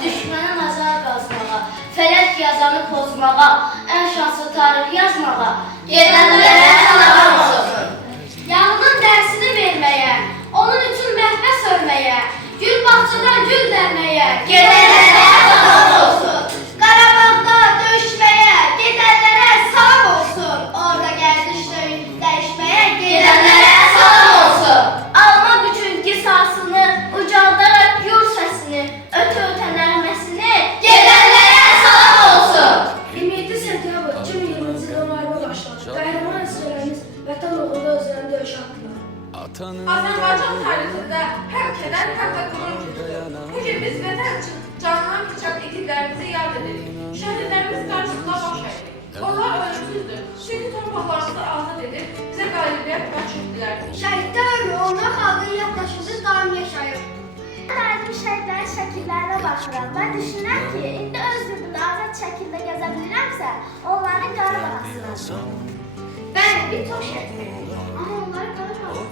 Düşmənə nazar qazmağa, fələk yazanı pozmağa, ən şanslı tarix yazmağa, gedənlərə salam olsun. Yanının dərsini verməyə, onun üçün məhvə sörməyə, gül bağçadan gül dərməyə, gedənlərə salam olsun. Qarabağda döyüşməyə, gedənlərə salam olsun. Orada gəldiş dəyişməyə, gedənlərə salam olsun. Almaq üçün qisasını, ucaldaraq yur səsini, ötə nəğməsini, gedənlərə salam olsun. 27 sentyabr 2020-ci ildə müharibə başladı. Qəhrəman əsgərlərimiz vətən uğrunda özlərini döyüşə atdılar. Azərbaycan tarixində həm kədər, həm də qürur günüdür. Bugün biz vətən üçün canından keçən igidlərimizi yad edirik. Şəhidlərimiz qarşısında baş əyirik. Onlar ölümsüzdür. Çünki torpaqlarımızı azad edib bizə qalibiyyət bəxşetdilər. Şəhidlər ölümü onlar xalqın yaddaşında daim yaşayır. Tarixi şəhidlərin şəkillərinə baxıram və düşünürəm ki, indi öz yurdumda azad şəkildə gəzə bilirəmsə, onların Qarabağasına. Bəli, bir çox şəhidlər. Amma onları Qarabağ